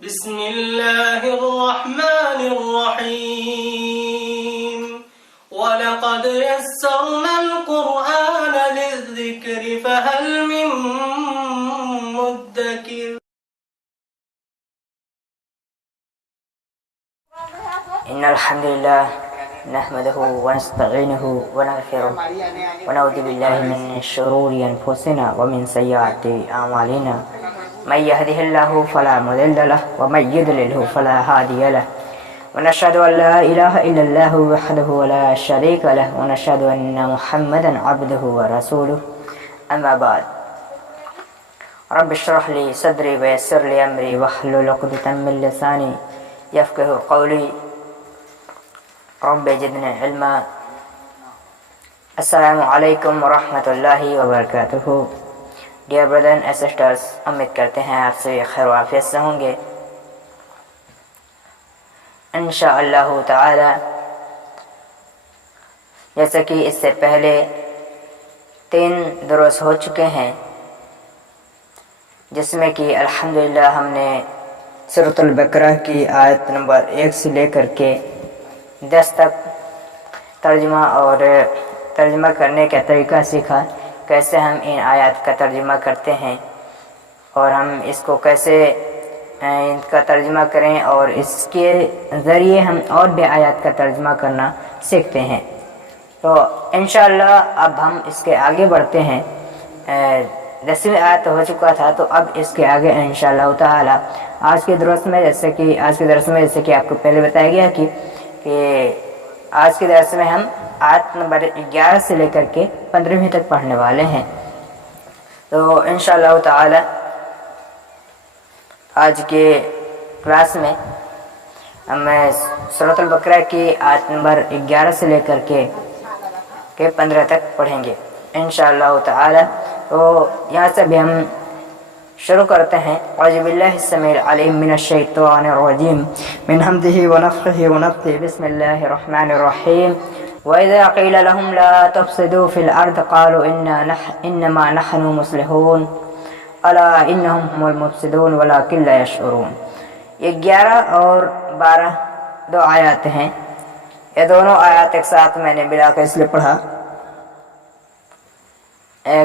بسم الله الرحمن الرحيم ولقد يسرنا القرآن للذكر فهل من مدكر إن الحمد لله نحمده ونستعينه ونغفره ونعوذ بالله من شرور أنفسنا ومن سيئات أعمالنا من يهده الله فلا مضل له ومن يضلل فلا هادي له ونشهد أن لا إله إلا الله وحده لا شريك له ونشهد أن محمدا عبده ورسوله أما بعد رب اشرح لي صدري ويسر لي أمري واحلل عقدة من لساني يفقه قولي رب زدنا علما. السلام علیکم ورحمۃ اللہ وبرکاتہ. ڈیئر بردر اینڈ سسٹرس، امید کرتے ہیں آپ سے خیر و عافیت سے ہوں گے. انشاءاللہ تعالی جیسا کہ اس سے پہلے 3 دروس ہو چکے ہیں، جس میں کہ الحمدللہ ہم نے سورۃ البقرہ کی آیت نمبر 1 سے لے کر کے 10 تک ترجمہ اور ترجمہ کرنے کا طریقہ سیکھا، کیسے ہم ان آیات کا ترجمہ کرتے ہیں اور ہم اس کو کیسے ان کا ترجمہ کریں اور اس کے ذریعے ہم اور بھی آیات کا ترجمہ کرنا سیکھتے ہیں. تو انشاءاللہ اب ہم اس کے آگے بڑھتے ہیں. 10ویں آیت ہو چکا تھا، تو اب اس کے آگے انشاءاللہ تعالی آج کے درس میں جیسے کہ آپ کو پہلے بتایا گیا کہ آج کے درس میں ہم آیت نمبر 11 سے لے کر کے 15ویں تک پڑھنے والے ہیں. تو انشاءاللہ تعالی آج کے کلاس میں ہم سورۃ البقرہ کی آیت نمبر 11 سے لے کر کے 15 تک پڑھیں گے انشاءاللہ تعالی. تو یہاں سے بھی ہم شروع کرتے ہیں. اعوذ باللہ السمیع العلیم من الشیطان الرجیم من حمدہ ونفخہ ونفثہ. بسم اللہ الرحمن الرحیم. وَإِذَا قِيلَ لَهُمْ لَا تُفْسِدُوا فِي الْأَرْضِ قَالُوا إِنَّمَا نَحْنُ مُصْلِحُونَ أَلَا إِنَّهُمْ هُمُ الْمُفْسِدُونَ وَلَكِنْ لَا يَشْعُرُونَ. یہ 11 اور 12 دو آیات ہیں. یہ دونوں آیات ایک ساتھ میں نے ملا کے اس لیے پڑھا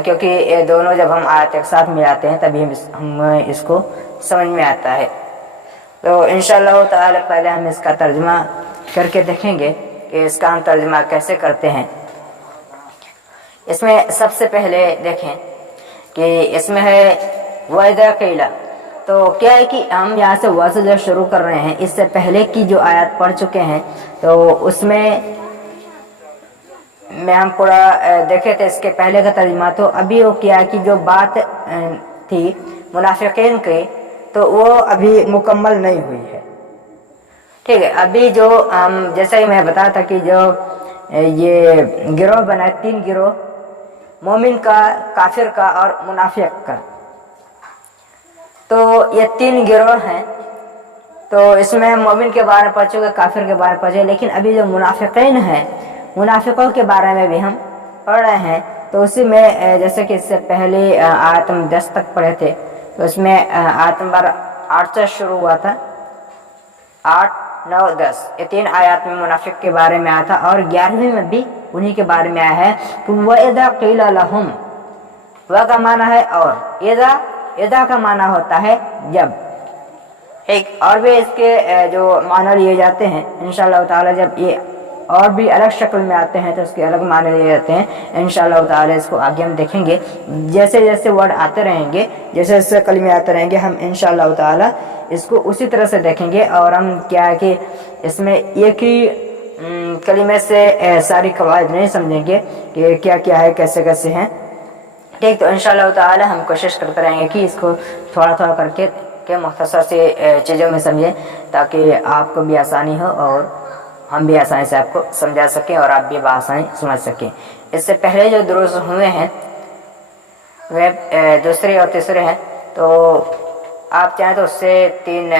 کیونکہ یہ دونوں جب ہم آیات ایک ساتھ ملاتے ہیں تبھی ہم اس کو سمجھ میں آتا ہے. تو انشاءاللہ تعالی پہلے ہم اس کا ترجمہ کر کے دیکھیں گے کہ اس کا ہم ترجمہ کیسے کرتے ہیں. اس میں سب سے پہلے دیکھیں کہ اس میں ہے وَإِذَا قِيلَ. تو کیا ہے کہ ہم یہاں سے وصل جو شروع کر رہے ہیں، اس سے پہلے کی جو آیات پڑھ چکے ہیں تو اس میں ہم پورا دیکھے تھے اس کے پہلے کا ترجمہ. تو ابھی وہ کیا کہ جو بات تھی منافقین کی تو وہ ابھی مکمل نہیں ہوئی ہے. ٹھیک ہے، ابھی جو ہم جیسا ہی میں بتایا تھا کہ جو یہ گروہ بنا 3 گروہ، مومن کا، کافر کا اور منافق کا. تو یہ 3 گروہ ہیں. تو اس میں ہم مومن کے بارے میں پڑھ چکے، کافر کے بارے میں پڑھ چکے، لیکن ابھی جو منافقین ہیں، منافقوں کے بارے میں بھی ہم پڑھ رہے ہیں. تو اسی میں جیسے کہ اس سے پہلے آیت 10 تک پڑھے تھے، تو اس میں آیت نمبر 8 سے شروع ہوا تھا. 8، 9، 10 یہ 3 آیات میں منافق کے بارے میں آیا تھا، اور 11ویں میں بھی انہی کے بارے میں آیا ہے کہ وَإِذَا قِيلَ لَهُمْ. وہ کا معنی ہے اور، اذا کا معنی ہوتا ہے جب. ایک اور بھی اس کے جو معنی لیے جاتے ہیں انشاءاللہ تعالی، جب یہ اور بھی الگ شکل میں آتے ہیں تو اس کے الگ معنی لیے جاتے ہیں انشاءاللہ تعالی. اس کو آگے ہم دیکھیں گے، جیسے جیسے ورڈ آتے رہیں گے، جیسے جیسے کلمے آتے رہیں گے، ہم انشاءاللہ تعالی اس کو اسی طرح سے دیکھیں گے. اور ہم کیا ہے کہ اس میں ایک ہی کلمے سے ساری قواعد نہیں سمجھیں گے کہ کیا کیا ہے، کیسے کیسے ہیں. ٹھیک، تو انشاءاللہ تعالی ہم کوشش کرتے رہیں گے کہ اس کو تھوڑا تھوڑا کر کے مختصر سے چیزوں میں سمجھیں، تاکہ آپ کو بھی آسانی ہو اور ہم بھی آسانی سے آپ کو سمجھا سکیں اور آپ بھی بآسانی سمجھ سکیں. اس سے پہلے جو دروس ہوئے ہیں وہ دوسرے اور تیسرے ہیں، تو آپ چاہیں تو اس سے 3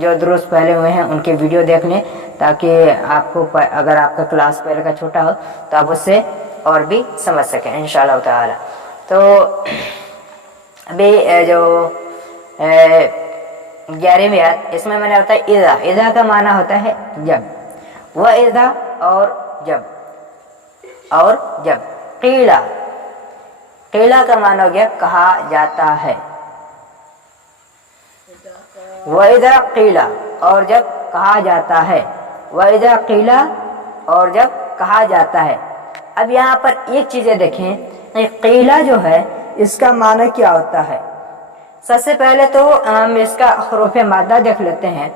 جو دروس پہلے ہوئے ہیں ان کی ویڈیو دیکھ لیں، تاکہ آپ کو اگر آپ کا کلاس پہلے کا چھوٹا ہو تو آپ اس سے اور بھی سمجھ سکیں انشاءاللہ تعالی. تو ابھی جو 11वीं आयत, इसमें मैंने बताया इज़ा, इज़ा का माना होता है जब, व इज़ा और जब, और जब। क़ीला, क़ीला का माना हो गया कहा जाता है, व इज़ा क़ीला और जब कहा जाता है, व इज़ा क़ीला और जब कहा जाता है। अब यहाँ पर एक चीज़ें देखें, क़ीला जो है इसका माना क्या होता है। सबसे पहले तो हम इसका हरूफ मादा देख लेते हैं।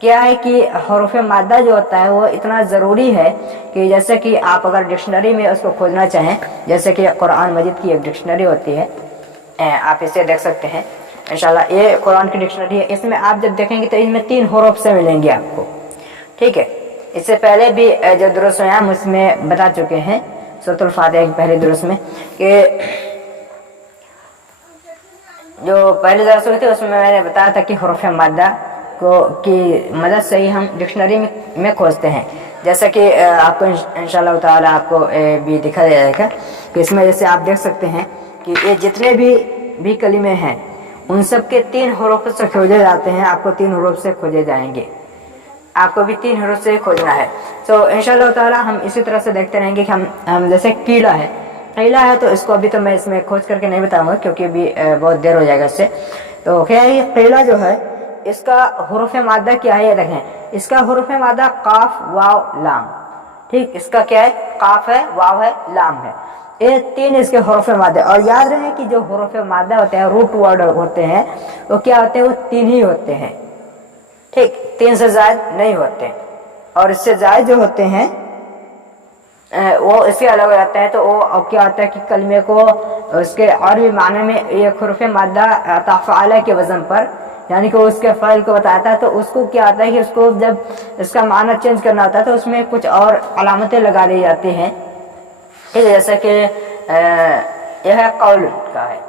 क्या है कि हरूफ मादा जो होता है वो इतना ज़रूरी है कि जैसे कि आप अगर डिक्शनरी में उसको खोजना चाहें, जैसे कि कुरान मजीद की एक डिक्शनरी होती है, आप इसे देख सकते हैं इंशाल्लाह, ये कुरान की डिक्शनरी है। इसमें आप जब देखेंगे तो इसमें 3 हरूफ से मिलेंगे आपको, ठीक है। इससे पहले भी जो दुरुस्त हैं हम उसमें बता चुके हैं सूरतुल फातिहा के पहले दुरुस्त में, कि जो पहले दरस हुई थी उसमें मैंने बताया था कि हरूफ मादा को की मदद से ही हम डिक्शनरी में खोजते हैं। जैसे कि आपको इंशाल्लाह ताला आपको भी दिखा जाएगा कि इसमें जैसे आप देख सकते हैं कि ये जितने भी कलिमे हैं उन सब के 3 हरूफ से खोजे जाते हैं। आपको 3 हरूफ से खोजे जाएंगे, आपको भी 3 हरूफ से खोजना है। तो इंशाल्लाह ताला हम इसी तरह से देखते रहेंगे कि हम जैसे क़ीला है, क़ीला है तो इसको अभी तो मैं इसमें खोज करके नहीं बताऊंगा क्योंकि अभी बहुत देर हो जाएगा इससे। तो क्या है, क़ीला जो है इसका हरूफ मादा क्या है ये देखें। इसका हरूफ मादा काफ वाव लाम, ठीक। इसका क्या है, काफ है, वाव है, लाम है, ये 3 इसके हरूफ मादा। और याद रहे कि जो हरूफ मादा होते हैं, रूट वर्ड होते हैं, वो क्या होते हैं, वो 3 ही होते हैं, ठीक, 3 से ज़ायद नहीं होते। और इससे ज़ायद जो होते हैं वो इससे अलग हो जाते हैं। तो वो क्या होता है कि कलमे को उसके और भी माने में ये हरूफ मादा तफ़ाला के वज़न पर, यानी कि उसके फ़ाइल को बताता है, तो उसको क्या होता है कि उसको जब इसका माना चेंज करना होता है तो उसमें कुछ और अलामतें लगा दी जाती हैं, ठीक है। जैसे कि यह कौल का है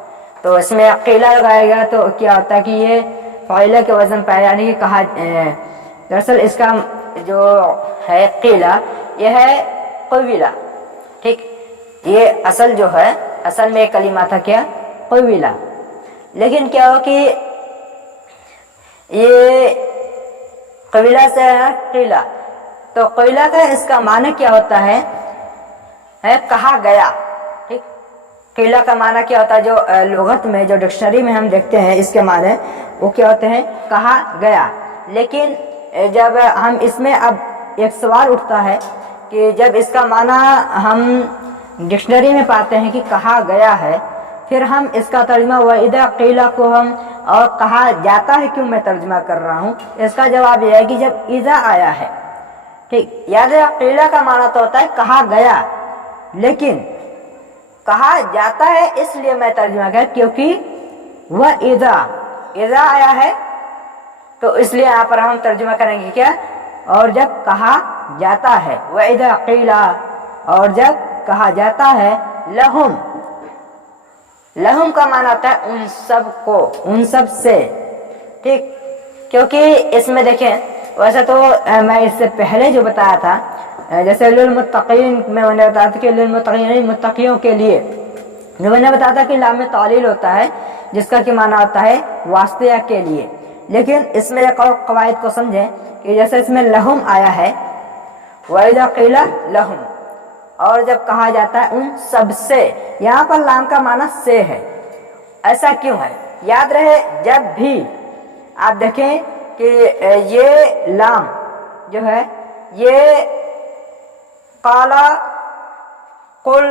तो इसमें क़ीला लगाया गया तो क्या होता है कि ये फ़ाइल के वज़न पर, यानी कि कहा, दरअसल इसका जो है क़ीला यह है क़वीला, ठीक। ये असल जो है, असल में कलिमा था क्या, क़वीला। लेकिन क्या हो कि ये क़वीला से है क़ीला, तो क़ीला का इसका माना क्या होता है कहा गया, ठीक। क़ीला का माना क्या होता है, जो लुगत में, जो डिक्शनरी में हम देखते हैं इसके माने वो क्या होते हैं, कहा गया। लेकिन जब हम इसमें अब एक सवाल उठता है कि जब इसका माना हम डिक्शनरी में पाते हैं कि कहा गया है, फिर हम इसका तर्जुमा व इज़ा क़ीला को हम और कहा जाता है क्यों मैं तर्जुमा कर रहा हूँ, इसका जवाब यह है कि जब इज़ा आया है, ठीक। याद है, क़ीला का माना तो होता है कहा गया, लेकिन कहा जाता है इसलिए मैं तर्जुमा कर, क्योंकि वह इज़ा आया है तो इसलिए यहाँ पर हम तर्जुमा करेंगे क्या, और जब कहा जाता है, व इज़ा क़ीला और जब कहा जाता है, लहुम, लहुम का माना होता है उन सब को, उन सब से, ठीक। क्योंकि इसमें देखें वैसे तो मैं इससे पहले जो बताया था, जैसे लिलमुत्तक़ीन में मैंने बताया था कि लिलमुत्तक़ीन, मुत्तक़ियों के लिए, जो मैंने बताया था कि लाम तालील होता है जिसका कि माना होता है वास्तिया के लिए। लेकिन इसमें एक और कवायद को समझें कि जैसे इसमें लहुम आया है, व इज़ा क़ीला लहुम, और जब कहा जाता है उन सब से, यहाँ पर लाम का माना से है। ऐसा क्यों है, याद रहे जब भी आप देखें कि ये लाम जो है ये काला, कुल,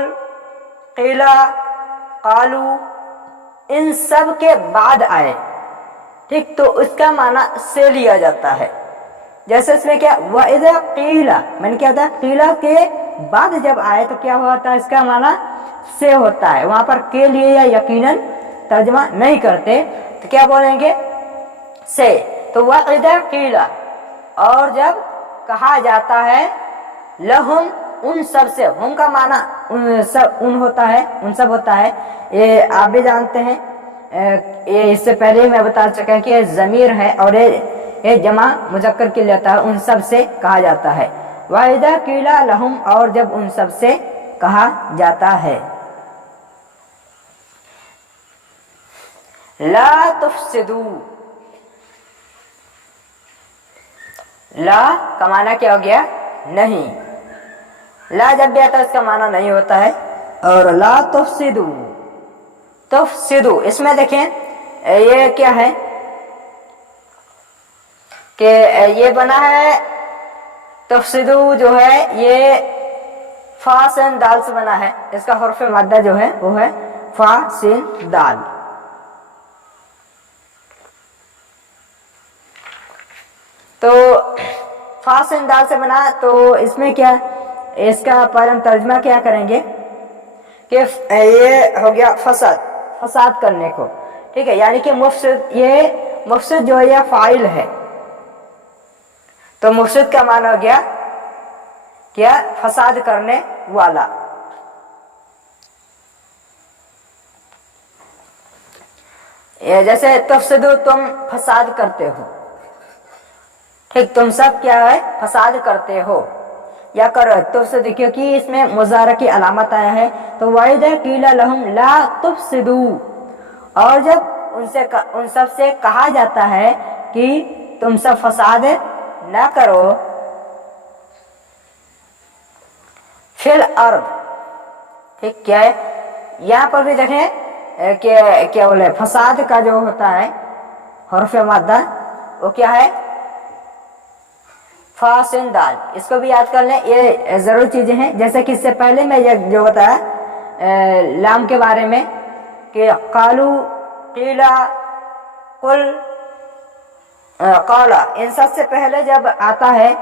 क़ीला, कालू इन सब के बाद आए, ठीक, तो उसका माना से लिया जाता है। जैसे इसमें क्या, व इज़ा क़ीला, मैंने क्या था, क़ीला के बाद जब आए तो क्या होता है, इसका माना से होता है। वहां पर के लिए या यकीनन तर्जमा नहीं करते तो क्या बोलेंगे, से। तो वह इज़ा क़ीला और जब कहा जाता है, लहुम उन सब से, हम का माना उन सब, उन होता है, उन सब होता है, ये आप भी जानते हैं। ये इससे पहले मैं बता चुका कि ये ज़मीर है और ये जमा मुज़क्कर के लिए आता है, उन सब से कहा जाता है। व इज़ा क़ीला लहुम और जब उन सब से कहा जाता है। ला तुफ़सिदू, ला का माना क्या हो गया? नहीं। ला जब भी आता है इसका माना नहीं होता है। और ला तुफसिदू, तुफसिदू इसमें देखें ये क्या है कि ये बना है तुफसिदू जो है ये फा सिन दाल से बना है। इसका हर्फ मद्दा जो है वो है फा सिन दाल। तो फा सिन दाल से बना, तो इसमें क्या, इसका पर हम तर्जमा क्या करेंगे कि ये हो गया फसाद, फसाद करने को, ठीक है। यानी कि मुफसिद, ये मुफसिद जो है यह फाइल है, तो मुफसिद का माना हो गया क्या? फसाद करने वाला। ये जैसे तफसिदु तुम फसाद करते हो, ठीक, तुम सब क्या है? फसाद करते हो या करो। तुफसिदु क्योंकि इसमें मुजारा की अलामत आया है, तो वाइदा कीला लहुम ला तुफसिदू, और जब उन सब से कहा जाता है कि तुम सब फसाद ना करो, फिल अर्द, ठीक, क्या है यहाँ पर भी देखें कि क्या बोले फसाद का जो होता है हर्फ मादा वो क्या है? फा सिन दाल। इसको भी याद कर लें, ये जरूर चीजें हैं। जैसे कि इससे पहले मैं ये जो बताया लाम के बारे में कि कालू, कीला, कुल, काला, इन सब से पहले जब आता है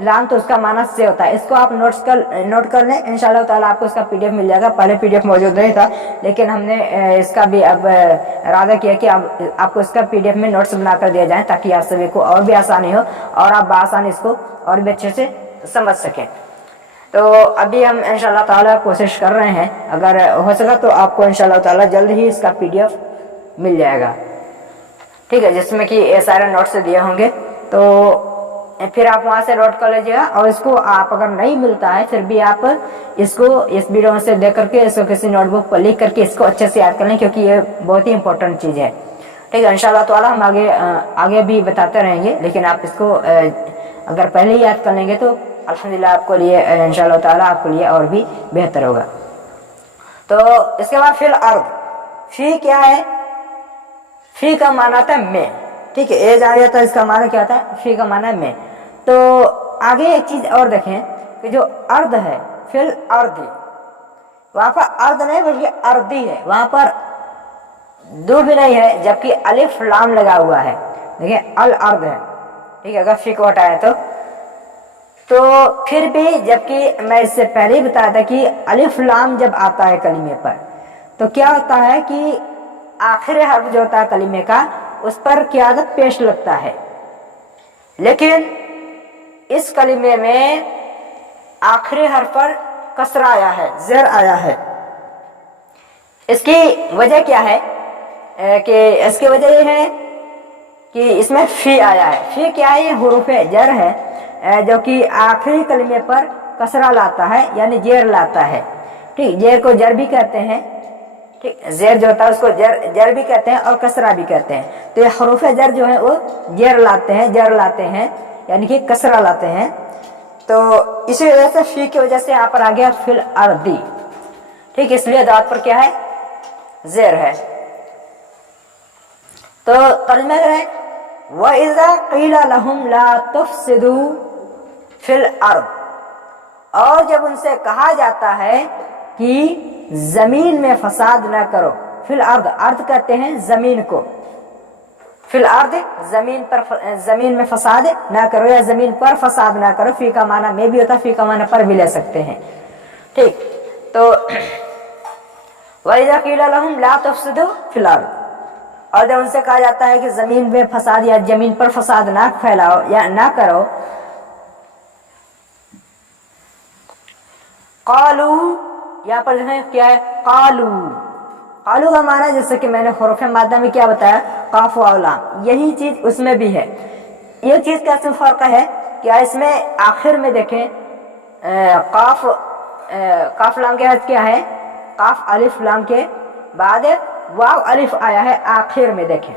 लाम तो उसका माना से होता है। इसको आप नोट कर लें, इंशाल्लाह ताला आपको इसका पीडीएफ मिल जाएगा। पहले पीडीएफ मौजूद नहीं था, लेकिन हमने इसका भी अब इरादा किया कि अब आपको इसका पीडीएफ में नोट्स बना कर दिया जाए, ताकि आप सभी को और भी आसानी हो और आप बआसानी इसको और भी अच्छे से समझ सकें। तो अभी हम इंशाल्लाह ताला कोशिश कर रहे हैं, अगर हो सका तो आपको इंशाल्लाह ताला जल्द ही इसका पीडीएफ मिल जाएगा, ठीक है, जिसमें कि ये सारे नोट्स दिए होंगे। तो फिर आप वहां से नोट कर लीजिएगा, और इसको आप अगर नहीं मिलता है फिर भी आप इसको इस वीडियो से देख करके इसको किसी नोटबुक पर लिख करके इसको अच्छे से याद कर लें, क्योंकि ये बहुत ही इंपॉर्टेंट चीज है, ठीक है। इंशाल्लाह ताला हम आगे भी बताते रहेंगे, लेकिन आप इसको अगर पहले ही याद कर लेंगे तो अल्हम्दुलिल्लाह आपको लिए इंशाल्लाह ताला आपको लिए और भी बेहतर होगा। तो इसके बाद फिल अर्द, फी क्या है? फी का माना था मैं, ठीक है, ए जा जाता है, इसका माना क्या था? फी का माना मैं। तो आगे एक चीज और देखें कि जो अर्द है फिल अर्दी, वहां पर अर्द नहीं बल्कि अर्दी है, वहां पर दो भी नहीं है, जबकि अलिफ लाम लगा हुआ है। देखिए अल अर्द है, ठीक है, अगर फी को हटाए तो फिर भी, जबकि मैं इससे पहले ही बताया था कि अलिफ लाम जब आता है कलीमे पर तो क्या होता है कि आखिरी हर्फ जो होता है कलीमे का उस पर क़ियादत पेश लगता है, लेकिन इस कलीमे में आखिरी हर्फ पर कसरा आया है, ज़ेर आया है। इसकी वजह क्या है कि इसकी वजह यह है कि इसमें फी आया है। फी क्या है? ये हुरूफ़े जर है जो कि आखिरी कलीमे पर कसरा लाता है, यानी जेर लाता है, ठीक। जेर को जर भी कहते हैं, ठीक, जेर जो होता है उसको जर भी कहते हैं और कसरा भी कहते हैं। तो ये हरूफ जर जो है वो जर लाते हैं यानी कि कसरा लाते हैं। तो इसी वजह से फी की वजह से यहाँ पर आ गया फिल अर्दी, ठीक, इसलिए दाद पर क्या है? जेर है। तो तर्जुमा करें, व इज़ा क़ीला लहुम ला तुफ़सिदू फिल अर्द, और जब उनसे कहा जाता है कि जमीन में फसाद न करो। फिल अर्द, अर्द कहते हैं जमीन को, फिल अर्द जमीन पर, जमीन में फसाद ना करो या जमीन पर फसाद ना करो। फी का माना में भी होता है, फी का माना पर भी ले सकते हैं, ठीक। तो वइज़ा क़ीला लहुम ला तुफ़सिदू फिल अर्द, और जब उनसे कहा जाता है कि जमीन में फसाद या जमीन पर फसाद ना फैलाओ या ना करो। कालू, यहाँ पर जो है क्या है? कालू, कालू का माना जैसे कि मैंने हुरूफ़ मादा में क्या बताया, काफ व लाम, यही चीज उसमें भी है। ये चीज का इसमें फर्क है क्या? इसमें आखिर में देखें काफ लाम के बाद क्या है? काफ अलिफ लाम के बाद वाव अलिफ आया है आखिर में, देखें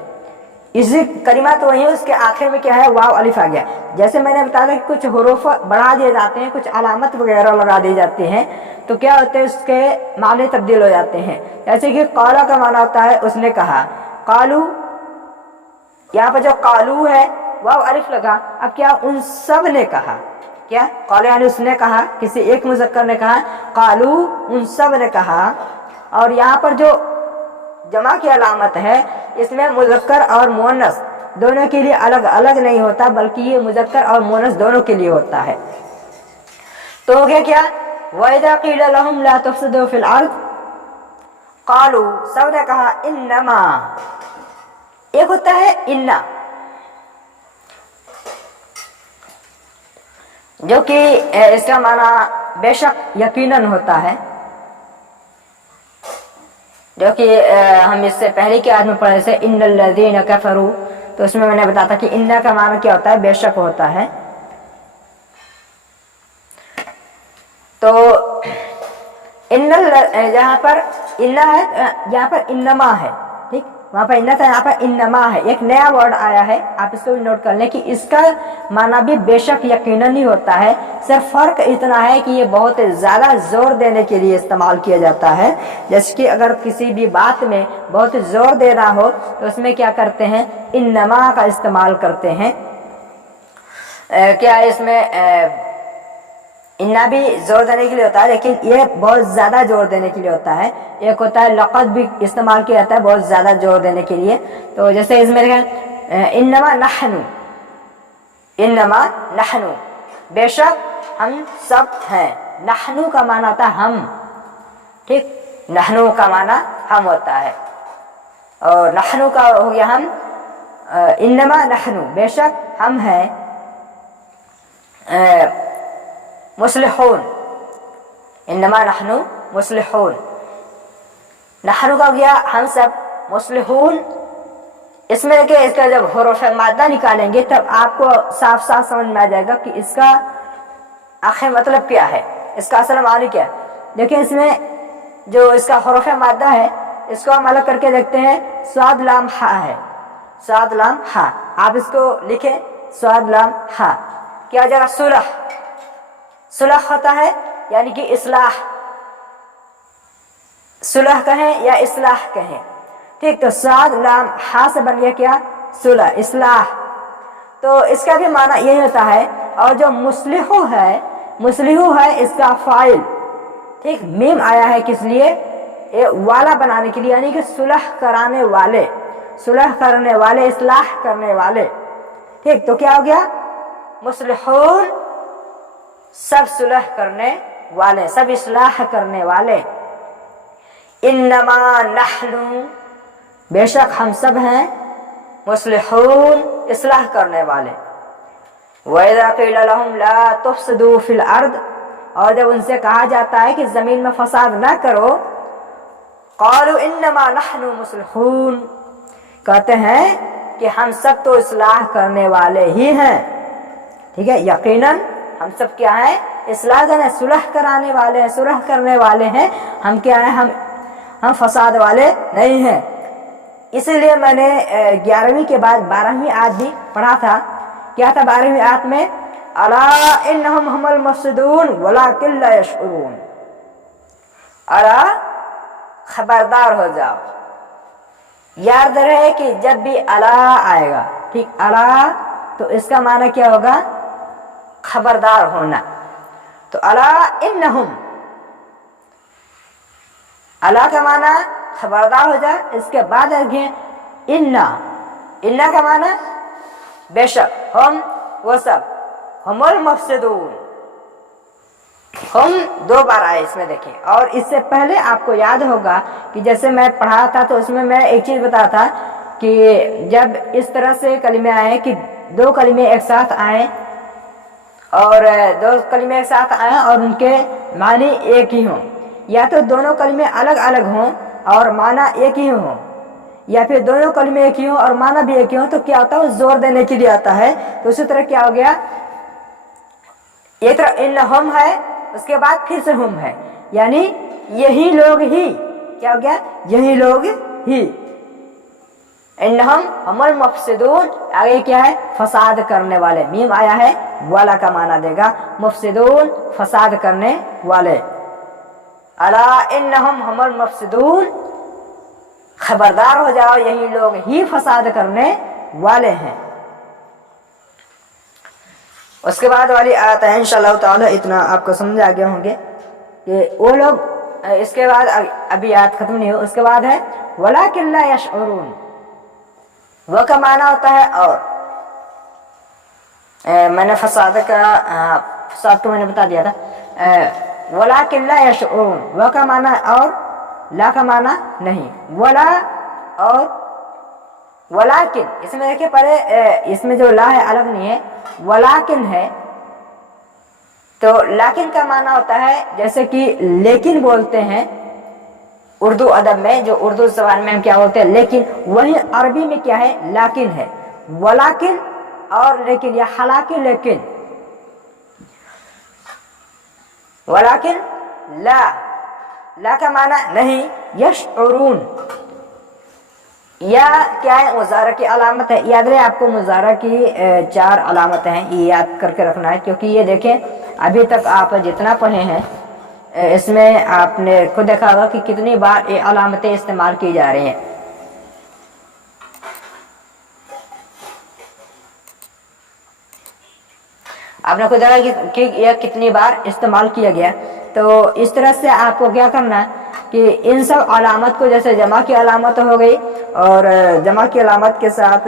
इसी कलिमा तो वही है, उसके आखिर में क्या है, वाव अलिफ आ गया। जैसे मैंने बताया कि कुछ हुरूफ बढ़ा दिए जाते हैं, कुछ अलामत वगैरह लगा दी जाती हैं, तो क्या होते हैं, उसके माने तब्दील हो जाते हैं। जैसे कि काला का माना होता है उसने कहा, कालू, यहाँ पर जो कालू है वाव अलिफ लगा। अब क्या, उन सब ने कहा, क्या कालू यानी उसने कहा, किसी एक मुज़क्कर ने कहा, कालू उन सब ने कहा। और यहाँ पर जो जमा की अलामत है, इसमें मुज़क्कर और मुअन्नस दोनों के लिए अलग अलग नहीं होता, बल्कि ये मुज़क्कर और मुअन्नस दोनों के लिए होता है। तो हो गया क्या, वइज़ा क़ील लहुम ला तुफ़सिदू फ़िल अर्ज़ क़ालू, सब ने कहा इन्नमा। एक होता है इन्ना, जो कि इसका माना बेशक यकीनन होता है, जो कि हम इससे पहले की आयत में पढ़े थे, इन्नल लज़ीना कफ़रू, तो उसमें मैंने बताया था कि इन्ना का माना क्या होता है, बेशक होता है। तो इन्नल, जहाँ पर इन्ना है यहाँ पर इन्नमा है, ठीक, वहाँ पर इन्ना था, यहाँ पर इन्नमा है। एक नया वर्ड आया है, आप इसको भी नोट कर लें कि इसका माना भी बेशक यकीनन ही होता है। सिर्फ फर्क इतना है कि ये बहुत ज़्यादा जोर देने के लिए इस्तेमाल किया जाता है। जैसे कि अगर किसी भी बात में बहुत जोर देना हो तो उसमें क्या करते हैं, इन्नमा का इस्तेमाल करते हैं। क्या इसमें इन्ना भी जोर देने के लिए होता है, लेकिन ये बहुत ज़्यादा जोर देने के लिए होता है। एक होता है लक़द भी इस्तेमाल किया जाता है बहुत ज़्यादा जोर देने के लिए। तो जैसे इसमें इन्नमा नहनु, इन्नमा नहनु, बेशक हम सब हैं। नहनु का माना होता है हम, ठीक, नहनु का माना हम होता है, और नहनु का हो गया हम। इन्नमा नहनु, बेशक हम हैं मुस्लिहून, इन्नमा नहनु मुस्लिहून। नहनु का हो गया हम सब, मुस्लिहून। इसमें देखिए, इसका जब हुरूफ मादा निकालेंगे तब आपको साफ साफ समझ में आ जाएगा कि इसका आखिर मतलब क्या है, इसका असल मानी क्या है। देखिए, इसमें जो इसका हुरूफ मादा है, इसको हम अलग करके देखते हैं। स्वाद लाम हा है, स्वाद लाम हा, आप इसको लिखें, स्वाद लाम हा। क्या हो जाएगा, सुलह, सुलह होता है, यानी कि इस्लाह, सुलह कहें या इस्लाह कहें, ठीक। तो स्वाद लाम हा से बन गया क्या, सुलह, इस्लाह। तो इसका भी माना यही होता है। और जो मुस्लिहू है, मुस्लिहू है इसका फाइल, ठीक, मीम आया है किस लिए, ये वाला बनाने के लिए, यानी कि सुलह कराने वाले, सुलह करने वाले, इस्लाह करने वाले, ठीक। तो क्या हो गया, मुस्लिहून, सब सुलह करने वाले, सब इस्लाह करने वाले। इन्नमा नहनु, बेशक हम सब हैं, मुस्लिहून, इस्लाह करने वाले। वइज़ा क़ील लहुम ला तुफ़सिदू फ़िल अर्ज़, और जब उनसे कहा जाता है कि ज़मीन में फसाद ना करो, क़ालू इन्नमा नहनु मुस्लिहून, कहते हैं कि हम सब तो इस्लाह करने वाले ही हैं, ठीक है। यकीनन हम सब क्या हैं, इस्लाह करने, सुलह कराने वाले हैं, सुलह करने वाले हैं। हम क्या हैं, हम फसाद वाले नहीं हैं। इसीलिए मैंने 11वीं के बाद 12वीं आयत भी पढ़ा था। क्या था 12वीं आयत में, अला इन्नहुम हुमुल मुफ़सिदून वलाकिन ला यशऊरून, अला खबरदार हो जाओ। याद रहे कि जब भी अला आएगा, ठीक, अला, तो इसका माना क्या होगा, खबरदार होना। तो अला इन्नहुम, अला का माना खबरदार हो जाए। इसके बाद देखें इन्ना, इन्ना का माना बेशक, हम वो सब, हुमुल मुफ़सिदून, हम दो बार आए इसमें देखें। और इससे पहले आपको याद होगा कि जैसे मैं पढ़ा था तो उसमें मैं एक चीज़ बताया था कि जब इस तरह से कलिमे आए कि दो कलिमे एक साथ आए, और दो कलिमे एक साथ आए और उनके मानी एक ही हों, या तो दोनों कलिमे अलग अलग हों और माना एक ही हो, या फिर दोनों कलिमे एक ही हो और माना भी एक ही हो, तो क्या होता है, जोर देने के लिए आता है। तो उसी तरह क्या हो गया, एक तरह इन हम है, उसके बाद फिर से हम है, यानी यही लोग ही, क्या हो गया, यही लोग ही, इन्नहम हमल मुफसिदून, आगे क्या है, फसाद करने वाले, मीम आया है वाला का माना देगा, मुफसिदून फसाद करने वाले। अला इन्नहम हमल मुफसिदून, खबरदार हो जाओ यही लोग ही फसाद करने वाले हैं। उसके बाद वाली आयत है इंशाअल्लाह ताला, इतना आपको समझ आ गए होंगे कि वो लोग, इसके बाद अभी आयत खत्म नहीं हो, उसके बाद है वलाकिन ला यशउरून, वो का माना होता है और, मैंने फसाद तो मैंने बता दिया था, वलाकिन ला यशउरून, वो का माना और, ला का माना नहीं, वला और वलाकिन, इसमें देखिए पहले इसमें जो ला है अलग नहीं है, वलाकिन है, तो लाकिन का माना होता है जैसे कि लेकिन बोलते हैं उर्दू अदब में, जो उर्दू ज़बान में हम क्या बोलते हैं लेकिन, वही अरबी में क्या है, लाकिन है। वलाकिन और लेकिन, या हालांकि लेकिन, वलाकिन ला का माना नहीं, यशउरून, या क्या है, मुजारा की अलामत है। याद रहे आपको मुजारा की 4 अलामतें हैं, ये याद करके रखना है, क्योंकि ये देखें अभी तक आप जितना पढ़े हैं इसमें आपने खुद देखा होगा कि कितनी बार ये अलामतें इस्तेमाल की जा रही हैं। आपने खुद देखा कि यह कितनी बार इस्तेमाल किया गया। तो इस तरह से आपको क्या करना है कि इन सब अलामत को, जैसे जमा की अलामत हो गई और जमा की अलामत के साथ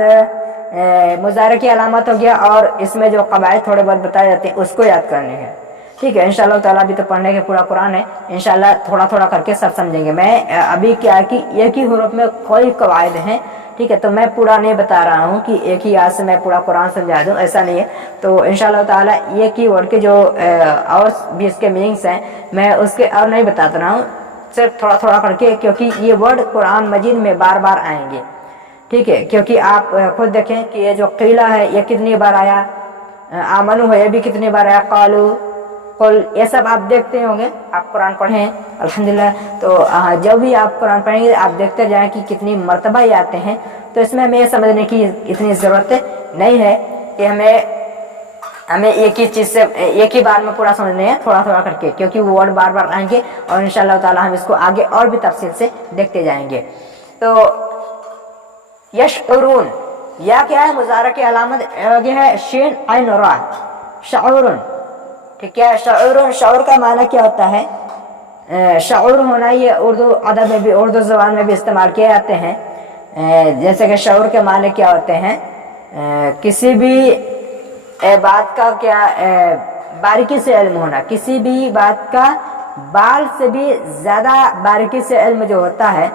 मुजारा की अलामत हो गया, और इसमें जो कवायद थोड़े बहुत बताए जाते हैं उसको याद करने हैं। ठीक है, इंशाअल्लाह ताला अभी तो पढ़ने के पूरा कुरान है, इंशाअल्लाह थोड़ा थोड़ा करके सब समझेंगे। मैं अभी क्या है कि एक ही हुरूफ में कोई कवायद हैं, ठीक है, तो मैं पूरा नहीं बता रहा हूँ कि एक ही याद से मैं पूरा कुरान समझा दूँ, ऐसा नहीं है। तो इंशाअल्लाह ताला एक ही वर्ड के जो और भी इसके मीनिंग्स हैं मैं उसके और नहीं बताता रहा हूँ, सिर्फ थोड़ा थोड़ा करके, क्योंकि ये वर्ड कुरान मजीद में बार बार आएंगे। ठीक है, क्योंकि आप खुद देखें कि ये जो क़ीला है ये कितनी बार आया, आमनु है ये भी कितनी बार आया, क़ालू कुल, ये सब आप देखते होंगे, आप कुरान पढ़ें अल्हम्दुलिल्लाह। तो जब भी आप कुरान पढ़ेंगे आप देखते जाएं कि कितनी मर्तबा ये आते हैं। तो इसमें हमें ये समझने की इतनी ज़रूरत नहीं है कि हमें एक ही चीज़ से एक ही बार में पूरा समझने हैं, थोड़ा थोड़ा करके, क्योंकि वो वर्ड बार बार आएंगे और इंशाअल्लाह ताला हम इसको आगे और भी तफसील से देखते जाएंगे। तो यशउरून, या क्या है, मुजारा की अलामत आगे है शीन ऐन रा, शऊरुन। ठीक है, शऊरुन, शऊर का माना क्या होता है, शऊर होना, ये उर्दू अदब में भी, उर्दू ज़बान में भी इस्तेमाल किए जाते हैं। जैसे कि शऊर के माने क्या होते हैं, किसी भी बात का क्या बारीकी से इल्म होना, किसी भी बात का बाल से भी ज़्यादा बारीकी से इल्म जो होता है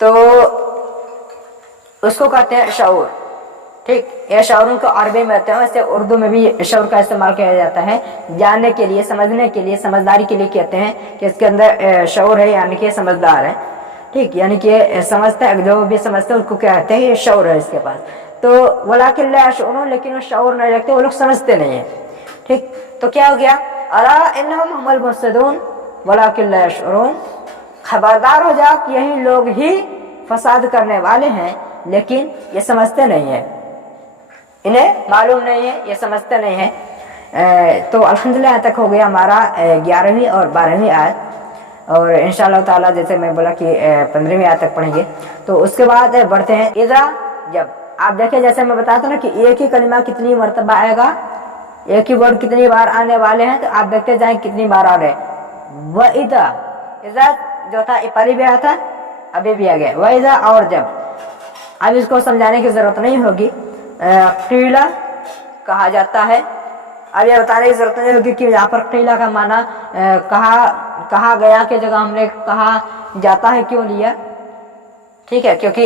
तो उसको कहते हैं शऊर। ठीक, यह शऊर को अरबी में कहते हैं, वैसे उर्दू में भी शऊर का इस्तेमाल किया जाता है, जानने के लिए, समझने के लिए, समझदारी के लिए कहते हैं कि इसके अंदर शऊर है, यानी कि समझदार है। ठीक, यानी कि समझते हैं, जो भी समझते हैं उसको कहते हैं ये शऊर है इसके पास। तो वलाकिन ला यशऊरून, लेकिन वो शऊर नहीं रखते, वो लोग समझते नहीं है। ठीक, तो क्या हो गया, अला इन्नहुम हुमुल मुफसिदून वलाकिन ला यशऊरून, खबरदार हो जाओ कि यही लोग ही फसाद करने वाले हैं, लेकिन ये समझते नहीं है, इन्हें मालूम नहीं है, ये समझते नहीं है। तो अल्हम्दुलिल्लाह तक हो गया हमारा 11वीं और 12वीं आयत, और इंशाअल्लाह ताला जैसे मैं बोला कि 15वीं आयत तक पढ़ेंगे। तो उसके बाद बढ़ते हैं इज़ा, जब आप देखें जैसे मैं बताता ना कि एक ही कलिमा कितनी मरतबा आएगा, एक ही वर्ड कितनी बार आने वाले हैं, तो आप देखते जाएं कितनी बार आ रहे। व इज़ा, इज़ा जो था पहले भी आया था, अभी भी आ गया। व इज़ा, और जब, अब इसको समझाने की जरूरत नहीं होगी। क़ीला कहा जाता है, अब ये बताने की जरूरत नहीं होगी कि यहाँ पर क़ीला का माना कहा गया के जगह हमने कहा जाता है क्यों लिया। ठीक है, क्योंकि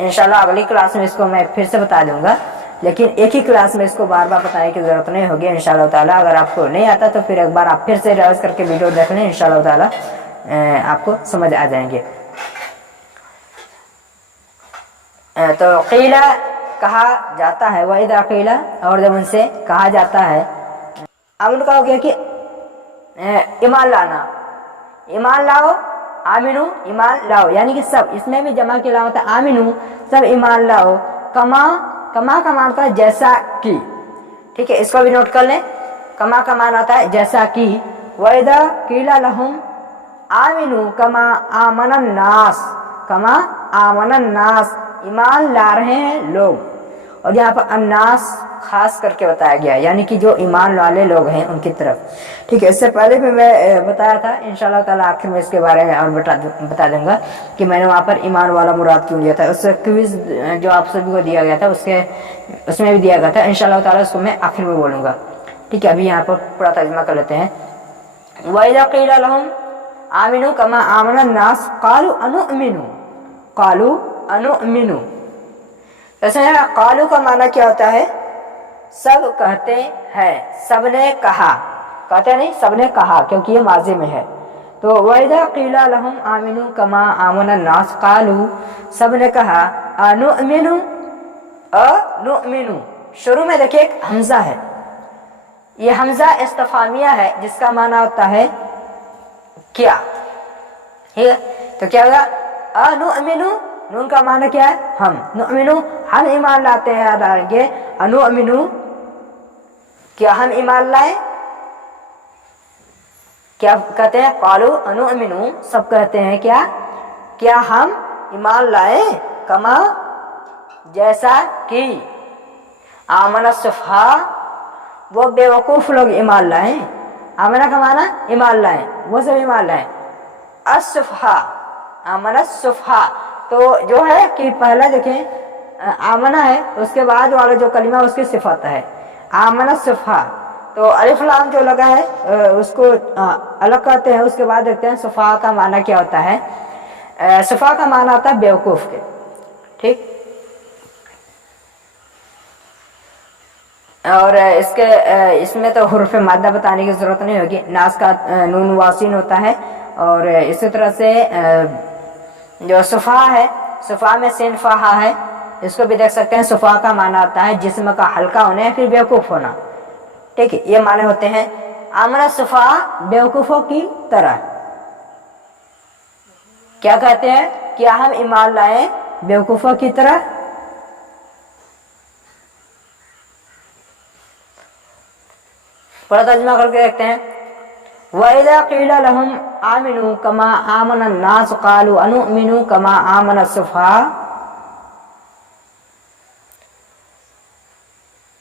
इंशाल्लाह अगली क्लास में इसको मैं फिर से बता दूंगा, लेकिन एक ही क्लास में इसको बार बार बताने की जरूरत नहीं होगी इंशाल्लाह ताला। अगर आपको नहीं आता तो फिर एक बार आप फिर से रिवाइज करके वीडियो देख लें, इंशाल्लाह ताला आपको समझ आ जाएंगे। तो क़ीला कहा जाता है, वइज़ा क़ीला, और जब उनसे कहा जाता है। अब उनका हो गया कि ईमान लाना, ईमान लाओ, आमिनू ईमान लाओ, यानी कि सब, इसमें भी जमा की लाओ था आमिनू, सब ईमान लाओ, कमा कमा का मान होता है जैसा कि, ठीक है, इसको भी नोट कर लें, कमा का मान आता है जैसा कि, वैदा कीला लहुम आमिनू कमा आमनन नास, कमा आमनन नास, ईमान ला रहे हैं लोग, और यहाँ पर अन्नास खास करके बताया गया, यानी कि जो ईमान वाले लोग हैं उनकी तरफ, ठीक है। इससे पहले भी मैं बताया था, इंशाल्लाह ताला आखिर में इसके बारे में और बता दूंगा कि मैंने वहाँ पर ईमान वाला मुराद क्यों लिया था। उस क्विज जो आप सभी को दिया गया था उसमें भी दिया गया था, इंशाल्लाह ताला उसको मैं आखिर में बोलूँगा, ठीक है। अभी यहाँ पर पूरा तर्जुमा कर लेते हैं। वइज़ा क़ीला लहुम आमिनू कमा आमनन नास क़ालू अनुमिनु, क़ालू अनुमिनु, इसमें क़ालू का माना क्या होता है? सब कहते हैं, सबने कहा, कहते नहीं, सबने कहा, क्योंकि ये माज़ी में है। तो वइज़ा क़ीला लहुम आमिनू कमा आमनन नास क़ालू, सबने कहा अनुमिनु, अनुमिनु, शुरू में देखिए एक हमजा है, ये हमजा इस्तिफ़ामिया है जिसका माना होता है क्या, ठीक है। तो क्या होगा? अनुमिनु, नून का माना क्या है? हम, नुमिनु हम ईमान लाते हैं, याद आएंगे, अनुमिनु क्या हम ईमान लाए, क्या कहते हैं? क़ालू अनुमिनु, सब कहते हैं क्या, क्या हम ईमान लाए, कमा जैसा कि, आमना सुफ़हा, वो बेवकूफ़ लोग ईमान लाए, आमना का माना ईमान लाए, वो सब ईमान लाए, असुफ़हा, आमना सुफ़हा, तो जो है कि पहला देखें आमना है, उसके बाद वाला जो कलिमा उसकी सिफत है, आमना सुफ़हा, तो अलिफ लाम जो लगा है उसको अलग करते हैं, उसके बाद देखते हैं सुफ़हा का माना क्या होता है। सुफ़हा का माना होता है बेवकूफ़ के, ठीक। और इसमें तो हुर्फ़ मादा बताने की ज़रूरत नहीं होगी, नास का नून वासिन होता है, और इसी तरह से जो सुफ़ा है, सुफ़ा में सिन फ़हा है, इसको भी देख सकते हैं। सुफ़ा का माना आता है जिस्म का हल्का होना या फिर बेवकूफ़ होना, ठीक है, ये माने होते हैं। आमना सुफ़ा, बेवकूफ़ों की तरह, क्या कहते हैं? क्या हम ईमान लाए बेवकूफ़ों की तरह, पूरा तर्जुमा करके देखते हैं। वइज़ा क़ीला लहुम आमिनू कमा आमनन नास क़ालू अनुमिनु कमा आमन सुफ़हा,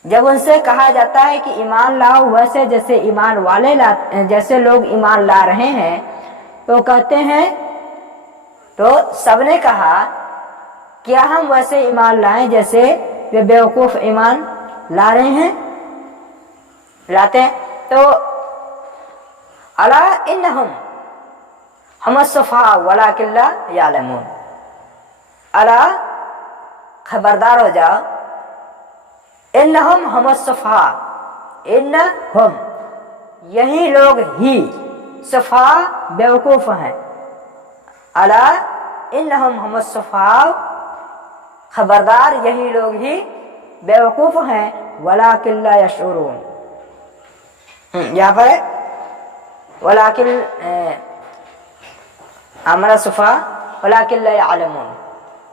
जब उनसे कहा जाता है कि ईमान लाओ वैसे जैसे ईमान वाले जैसे लोग ईमान ला रहे हैं, तो कहते हैं, तो सबने कहा क्या हम वैसे ईमान लाएं जैसे वे बेवकूफ़ ईमान ला रहे हैं, लाते हैं। तो अला इन्नहुम हमस्सुफ़हा वलाकिन ला यालमून, अला खबरदार हो जाओ, इन्नहुम हमस्सुफ़हा, इन्नहुम यही लोग ही, सुफ़हा बेवकूफ़ हैं, अला इन्नहुम हमस्सुफ़हा खबरदार यही लोग ही बेवकूफ़ हैं, वलाकिन ला यशऊरून, यहाँ पर वलाकिन आमना सुफ़हा वलाकिन ला यालमून,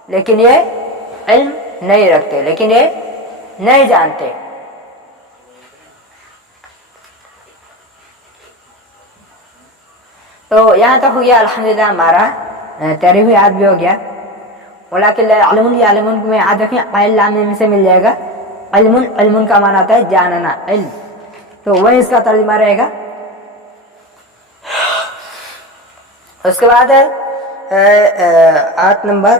लेकिन ये इल्म नहीं रखते, लेकिन ये नहीं जानते। तो यहाँ तक हो गया अल्हम्दुलिल्लाह, हमारा 13वीं आयत भी हो गया। वलाकिन ला यालमून, यालमून में याद रखें क़ैल लाम में से मिल जाएगा, इल्मुन, इल्मुन का माना आता है जानना, इल्म, तो वही इसका तर्जुमा रहेगा। उसके बाद आयत नंबर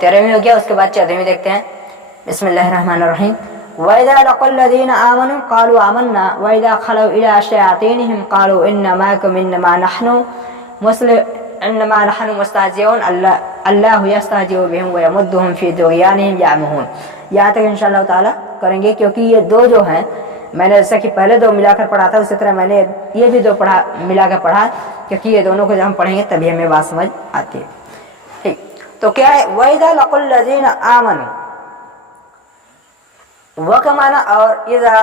13वीं हो गया। उसके बाद 14वीं देखते हैं। बिस्मिल्लाहिर्रहमानिर्रहीम। वइज़ा लक़ुल्लज़ीना आमनू क़ालू आमन्ना वइज़ा खलऊ इला शयातीनिहिम क़ालू इन्नमा नहनु मुस्तहज़िऊन अल्लाहु यस्तहज़िउ बिहिम व यमुद्दुहुम फ़ी तुग़यानिहिम यामहून। यहाँ तक इंशाअल्लाह ताला करेंगे, क्योंकि ये दो जो हैं, मैंने जैसा कि पहले दो मिलाकर पढ़ा था, उसी तरह मैंने ये भी दो मिलाकर पढ़ा, क्योंकि ये दोनों को जब हम पढ़ेंगे तभी हमें बात समझ आती है, ठीक। तो क्या है? वइज़ा लक़ुल्लज़ीना आमनू, व का माना और इज़ा,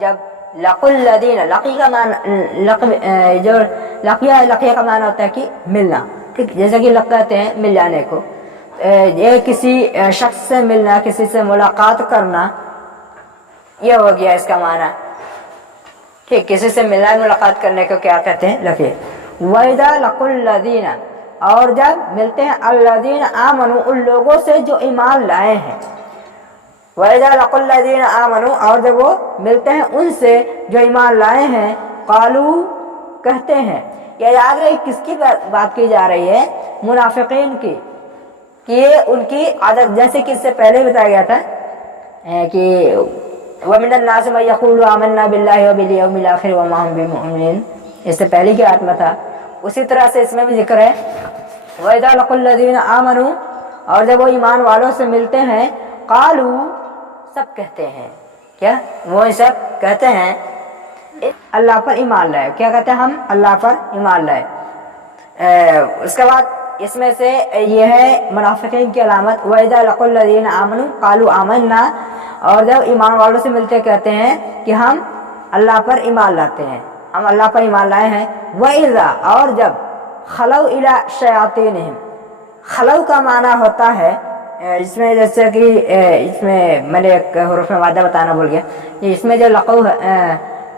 जब लकुल्लदीन, लकी का मान जो लकिया का माना होता है कि मिलना, ठीक, जैसे कि लक कहते हैं मिल जाने को, ये किसी शख्स से मिलना, किसी से मुलाकात करना, ये हो गया इसका माना, ठीक, किसी से मिलना मुलाकात करने को क्या कहते हैं, लकी। वैदा लकुल्लदीन, और जब मिलते हैं अल्लदीन आमनु, उन लोगों से जो ईमान लाए हैं, वैदा लकुल्लदीन आमनु, और जब वो मिलते हैं उनसे जो ईमान लाए हैं, कालू कहते हैं, या याद रहे किसकी बात की जा रही है, मुनाफिकीन की, कि ये उनकी आदत, जैसे कि इससे पहले बताया गया था कि वमिनन नास मन यक़ूलु आमन्ना बिल्लाहि व बिल यौमिल आखिर व मा हुम बिमुमिनीन, इससे पहले की आयत में था, उसी तरह से इसमें भी जिक्र है वैदा लकुल्लदीन आमनु, और जब वो ईमान वालों से मिलते हैं, कालू सब कहते हैं, क्या वो सब कहते हैं अल्लाह पर ईमान लाए, क्या कहते हैं, हम अल्लाह पर ईमान लाए। उसके बाद इसमें से ये है मुनाफिकीन की अलामत, वैदा लकुल्लदीन आमनु कालू आमन्ना, और जब ईमान वालों से मिलते कहते हैं कि हम अल्लाह पर ईमान लाते हैं, हम अल्लाह पर ईमान लाए हैं। वइज़ा, और जब खलौ इला शयातीनिहिम, खलौ का माना होता है इसमें, जैसे कि इसमें मैंने एक हुरूफ में वादा बताना भूल गया, इसमें जो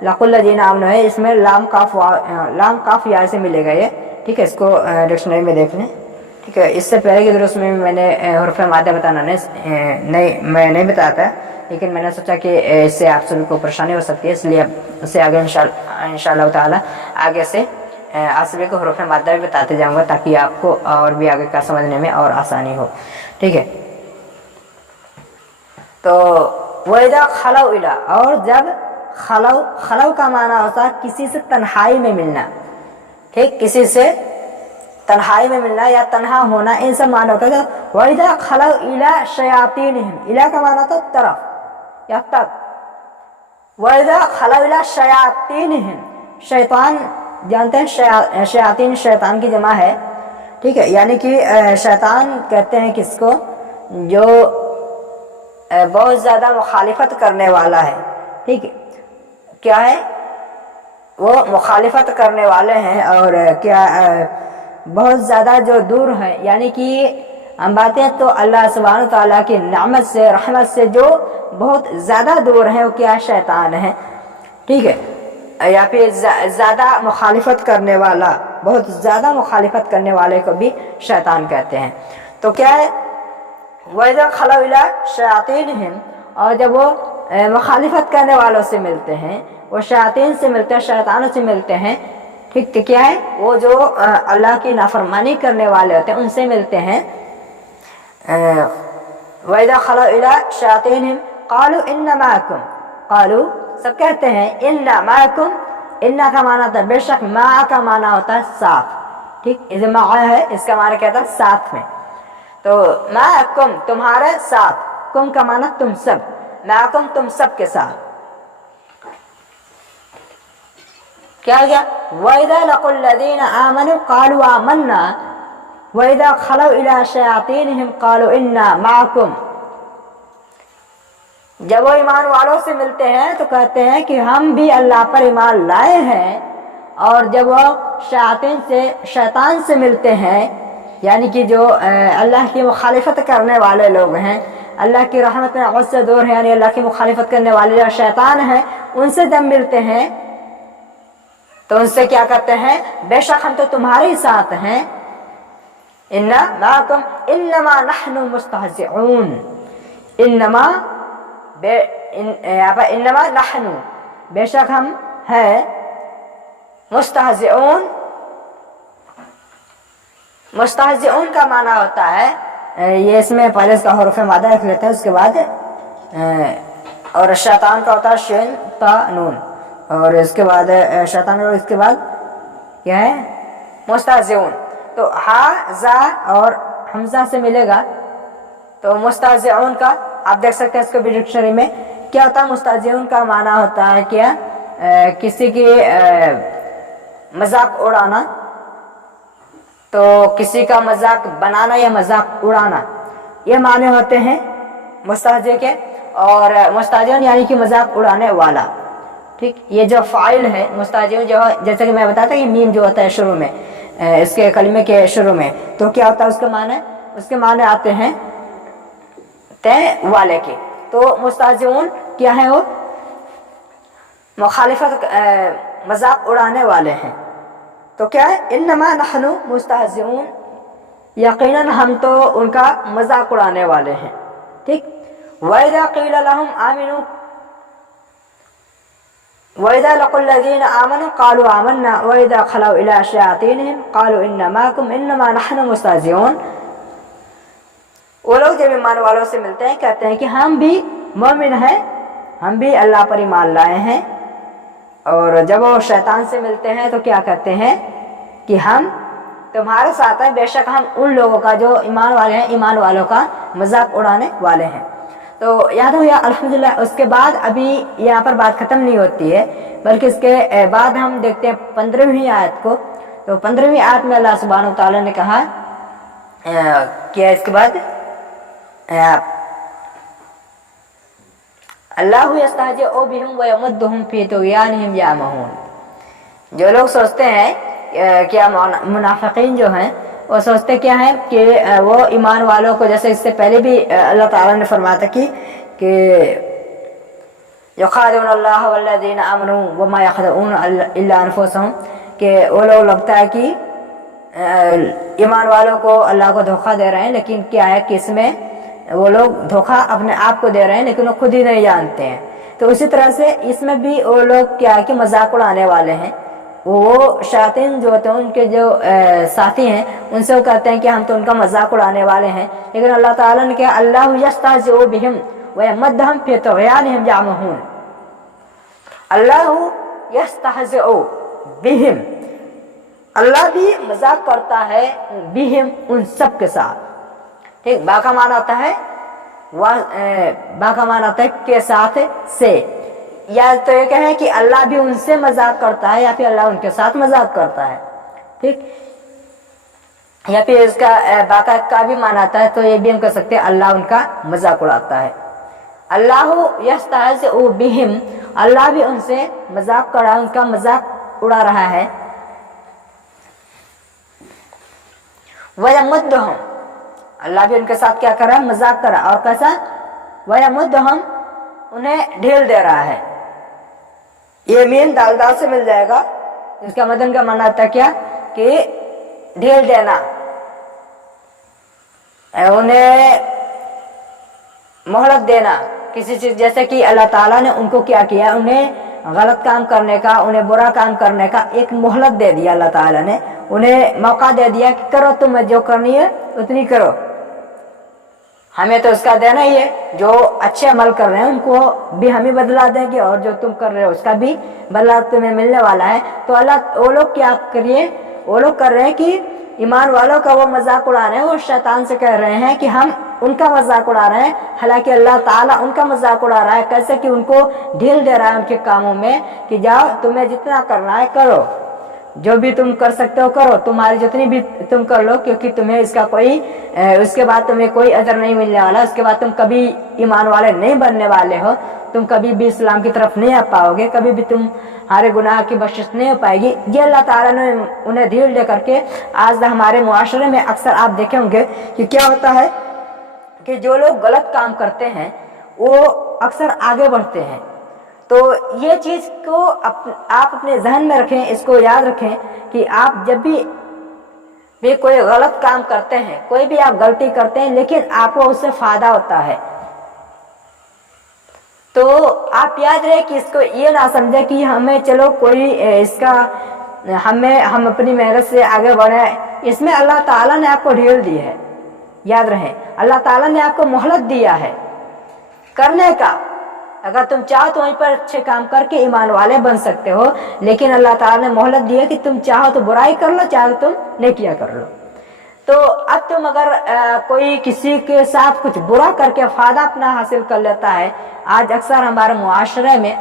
लकुल्लदीन आमनु है, इसमें लाम काफ या से मिलेगा ये, ठीक है, इसको डिक्शनरी में देख लें, ठीक है। इससे पहले के दुरुस्त में मैंने हुरूफ मादा बताना मैं नहीं बताया था, लेकिन मैंने सोचा कि इससे आप सभी को परेशानी हो सकती है, इसलिए उससे आगे इंशाअल्लाह ताला आगे से आप सभी को हुरूफ मादा भी बताते जाऊंगा, ताकि आपको और भी आगे का समझने में और आसानी हो, ठीक है। तो वैदा खलौ इला, और जब खलौ का माना होता है किसी से तन्हाई में मिलना, ठीक, किसी से तन्हाई में मिलना या तन्हा होना, इन सब माना होता है। वैदा खलौ इला शयातीनिहिम, इला का माना तो तरफ या तक, वैदा खलौ इला शयातीनिहिम, शैतान जानते हैं, शयातीन शैतान की जमा है, ठीक है, यानी कि शैतान कहते हैं किसको, जो बहुत ज़्यादा मुखालिफत करने वाला है, ठीक है, क्या है वो मुखालिफत करने वाले हैं, और क्या बहुत ज़्यादा जो दूर हैं, यानी कि हम बातें तो अल्लाह सुब्हानहू तआला की नेमत से, रहमत से जो बहुत ज़्यादा दूर हैं, वो क्या शैतान है, ठीक है, या फिर ज़्यादा मुखालिफत करने वाला, बहुत ज़्यादा मुखालिफत करने वाले को भी शैतान कहते हैं। तो क्या है, वैज़ा खलौ इला शयातीनिहिम, और जब वो मुखालिफत करने वालों से मिलते हैं, वो शयातीन से मिलते हैं, शैतानों से मिलते हैं, ठीक, तो क्या है, वो जो अल्लाह की नाफरमानी करने वाले होते हैं उनसे मिलते हैं। वैज़ा खलौ इला शयातीनिहिम कालू इन्ना माअकुम, कालू सब कहते हैं, इन्ना माअकुम, इन्ना का माना होता है बेशक, मा का माना होता है साथ, ठीक, इसे मा है, इसका माना कहता है साथ में, तो माअकुम तुम्हारे साथ, कुम का माना तुम सब, माअकुम तुम सब के साथ, क्या हो गया, वैदा लकुल्लदीन आमनु कालू आमन्ना वैदा खलौ इला शयातीनिहिम कालू इन्ना माअकुम, जब वो ईमान वालों से मिलते हैं तो कहते हैं कि हम भी अल्लाह पर ईमान लाए हैं, और जब वो शैतान से मिलते हैं, यानी कि जो अल्लाह की मुखालिफत करने वाले लोग हैं, अल्लाह की रहमत में उससे दूर है, यानी अल्लाह की मुखालिफत करने वाले जो शैतान हैं, उनसे जब मिलते हैं तो उनसे क्या करते हैं, बेशक हम तो तुम्हारे साथ हैं, इन्ना माअकुम इन्नमा नहनु मुस्तहज़िऊन, इन्नमा नहनु बेशक हम है, मुस्तहज़िऊन, मुस्तहज़िऊन का माना होता है, ये इसमें पहले इसका हुरूफ मादा रख लेते हैं, उसके बाद और शैतान का होता है शिन ता नून, और इसके बाद शैतान, और इसके बाद क्या है, मुस्तहज़िऊन, तो हा जा और हमजा से मिलेगा, तो मुस्तहज़िऊन का आप देख सकते हैं इसको भी डिक्शनरी में क्या होता है। मुस्तहज़िऊन का माना होता है क्या, किसी की मजाक उड़ाना, तो किसी का मजाक बनाना या मजाक उड़ाना, ये माने होते हैं मुस्तहज़ि के, और मुस्तहज़िऊन यानी कि मजाक उड़ाने वाला, ٹھیک، یہ جو فاعل ہے مستہزئون جو جیسے کہ میں بتاتا کہ میم جو ہوتا ہے شروع میں اس کے کلمے کے شروع میں، تو کیا ہوتا ہے اس کے معنی؟ اس کے معنی آتے ہیں تے والے کے. تو مستہزئون کیا ہے؟ وہ مخالفت مذاق اڑانے والے ہیں. تو کیا ہے؟ انما نحن مستہزئون، یقیناً ہم تو ان کا مذاق اڑانے والے ہیں. ٹھیک. وَإِذَا قِيلَ لَهُمْ آمِنُوا وَإِذَا لَقُوا الَّذِينَ آمَنُوا قَالُوا آمَنَّا وَإِذَا خَلَوْا إِلَىٰ شَيَاطِينِهِمْ قَالُوا إِنَّا مَعَكُمْ إِنَّمَا نَحْنُ مُسْتَهْزِئُونَ. وہ لوگ جب ایمان والوں سے ملتے ہیں کہتے ہیں کہ ہم بھی مومن ہیں، ہم بھی اللہ پر ایمان لائے ہیں، اور جب وہ شیطان سے ملتے ہیں تو کیا کہتے ہیں کہ ہم تمہارے ساتھ ہیں، بے شک ہم ان لوگوں کا جو ایمان والے ہیں ایمان والوں کا مذاق اڑانے والے ہیں. تو یاد ہو یا الحمدللہ. اس کے بعد ابھی یہاں پر بات ختم نہیں ہوتی ہے، بلکہ اس کے بعد ہم دیکھتے ہیں 15ویں آیت کو. تو 15ویں آیت میں اللہ سبحانہ وتعالیٰ نے کہا کیا اس کے بعد اللہ یستہزئ بہم ویمدہم فی طغیانہم یعمہون. جو لوگ سوچتے ہیں کیا منافقین جو ہیں وہ سوچتے کیا ہیں کہ وہ ایمان والوں کو، جیسے اس سے پہلے بھی اللہ تعالیٰ نے فرمایا تھا کہ یخادعون اللہ والذین آمنوا وما یخدعون الا انفسہم، کہ وہ لوگ لگتا ہے کہ ایمان والوں کو اللہ کو دھوکہ دے رہے ہیں، لیکن کیا ہے کہ اس میں وہ لوگ دھوکہ اپنے آپ کو دے رہے ہیں لیکن وہ خود ہی نہیں جانتے ہیں. تو اسی طرح سے اس میں بھی وہ لوگ کیا ہے کہ مذاق اڑانے والے ہیں. وہ شیاطین جو ہوتے ہیں ان کے جو ساتھی ہیں ان سے وہ کہتے ہیں کہ ہم تو ان کا مذاق اڑانے والے ہیں، لیکن اللہ تعالیٰ نے کہا اللہ یستہزئ بہم ویمدہم فی طغیانہم یعمہون. اللہ یستہزئ بہم، اللہ بھی مذاق کرتا ہے بہم ان سب کے ساتھ. ٹھیک. با کا معنی آتا ہے با کا معنی آتا ہے کے ساتھ سے، یا تو یہ کہیں کہ اللہ بھی ان سے مذاق کرتا ہے یا پھر اللہ ان کے ساتھ مذاق کرتا ہے. ٹھیک. یا پھر اس کا باقا کا بھی معنی آتا ہے، تو یہ بھی ہم کہہ سکتے ہیں اللہ ان کا مذاق اڑاتا ہے. اللہ یستہزئ بہم، اللہ بھی ان سے مذاق کر رہا ہے، ان کا مذاق اڑا رہا ہے. وَيَمُدُّهُمْ، اللہ بھی ان کے ساتھ کیا کر رہا ہے؟ مذاق کر رہا ہے. اور کیسا؟ وَيَمُدُّهُمْ، انہیں ڈھیل دے رہا ہے. یہ مین دال دال سے مل جائے گا، اس کا مدن کا معنی آتا ہے کیا کہ ڈھیل دینا، انہیں مہلت دینا کسی چیز. جیسے کہ اللہ تعالیٰ نے ان کو کیا کیا، انہیں غلط کام کرنے کا، انہیں برا کام کرنے کا ایک مہلت دے دیا. اللہ تعالیٰ نے انہیں موقع دے دیا کہ کرو تمہیں جو کرنی ہے اتنی کرو، ہمیں تو اس کا دینا ہی ہے. جو اچھے عمل کر رہے ہیں ان کو بھی ہم ہی بدلا دیں گے، اور جو تم کر رہے ہو اس کا بھی بدلا تمہیں ملنے والا ہے. تو اللہ وہ لوگ کیا کریے، وہ لوگ کر رہے ہیں کہ ایمان والوں کا وہ مذاق اڑا رہے ہیں، وہ شیطان سے کہہ رہے ہیں کہ ہم ان کا مذاق اڑا رہے ہیں، حالانکہ اللہ تعالیٰ ان کا مذاق اڑا رہا ہے. کیسے کہ ان کو ڈھیل دے رہا ہے ان کے کاموں میں کہ جاؤ تمہیں جتنا کرنا ہے کرو، جو بھی تم کر سکتے ہو کرو، تمہاری جتنی بھی تم کر لو، کیونکہ تمہیں اس کا کوئی اس کے بعد تمہیں کوئی اجر نہیں ملنے والا. اس کے بعد تم کبھی ایمان والے نہیں بننے والے ہو، تم کبھی بھی اسلام کی طرف نہیں آ پاؤ گے، کبھی بھی تمہارے گناہ کی بخشش نہیں ہو پائے گی. یہ اللہ تعالیٰ نے انہیں ڈھیل دے کر کے آج ہمارے معاشرے میں اکثر آپ دیکھیں ہوں گے کہ کیا ہوتا ہے کہ جو لوگ غلط کام کرتے ہیں وہ اکثر آگے بڑھتے ہیں. تو یہ چیز کو آپ اپنے ذہن میں رکھیں، اس کو یاد رکھیں کہ آپ جب بھی کوئی غلط کام کرتے ہیں، کوئی بھی آپ غلطی کرتے ہیں، لیکن آپ کو اس سے فائدہ ہوتا ہے، تو آپ یاد رہے کہ اس کو یہ نہ سمجھے کہ ہمیں چلو کوئی اس کا ہم اپنی محنت سے آگے بڑھے. اس میں اللہ تعالیٰ نے آپ کو ڈھیل دی ہے. یاد رہے اللہ تعالیٰ نے آپ کو مہلت دیا ہے کرنے کا. اگر تم چاہو تو وہیں پر اچھے کام کر کے ایمان والے بن سکتے ہو، لیکن اللہ تعالیٰ نے مہلت دی ہے کہ تم چاہو تو برائی کر لو، چاہو تم نیکیاں کر لو. تو اب تم اگر کوئی کسی کے ساتھ کچھ برا کر کے فائدہ اپنا حاصل کر لیتا ہے، آج اکثر ہمارے معاشرے میں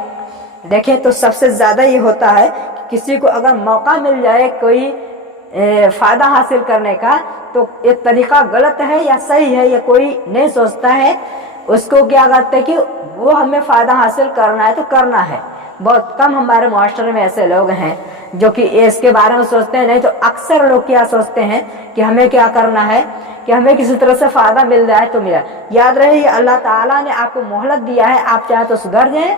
دیکھیں تو سب سے زیادہ یہ ہوتا ہے کہ کسی کو اگر موقع مل جائے کوئی فائدہ حاصل کرنے کا، تو یہ طریقہ غلط ہے یا صحیح ہے یہ کوئی نہیں سوچتا ہے. اس کو کیا کرتے کہ وہ ہمیں فائدہ حاصل کرنا ہے تو کرنا ہے. बहुत कम हमारे मुआशरे में ऐसे लोग हैं जो कि इसके बारे में सोचते हैं। नहीं तो अक्सर लोग क्या सोचते हैं कि हमें क्या करना है कि हमें किसी तरह से फ़ायदा मिल जाए तो मिला। याद रहे ये अल्लाह ताला ने आपको मोहलत दिया है, आप चाहे तो सुधर जाएं,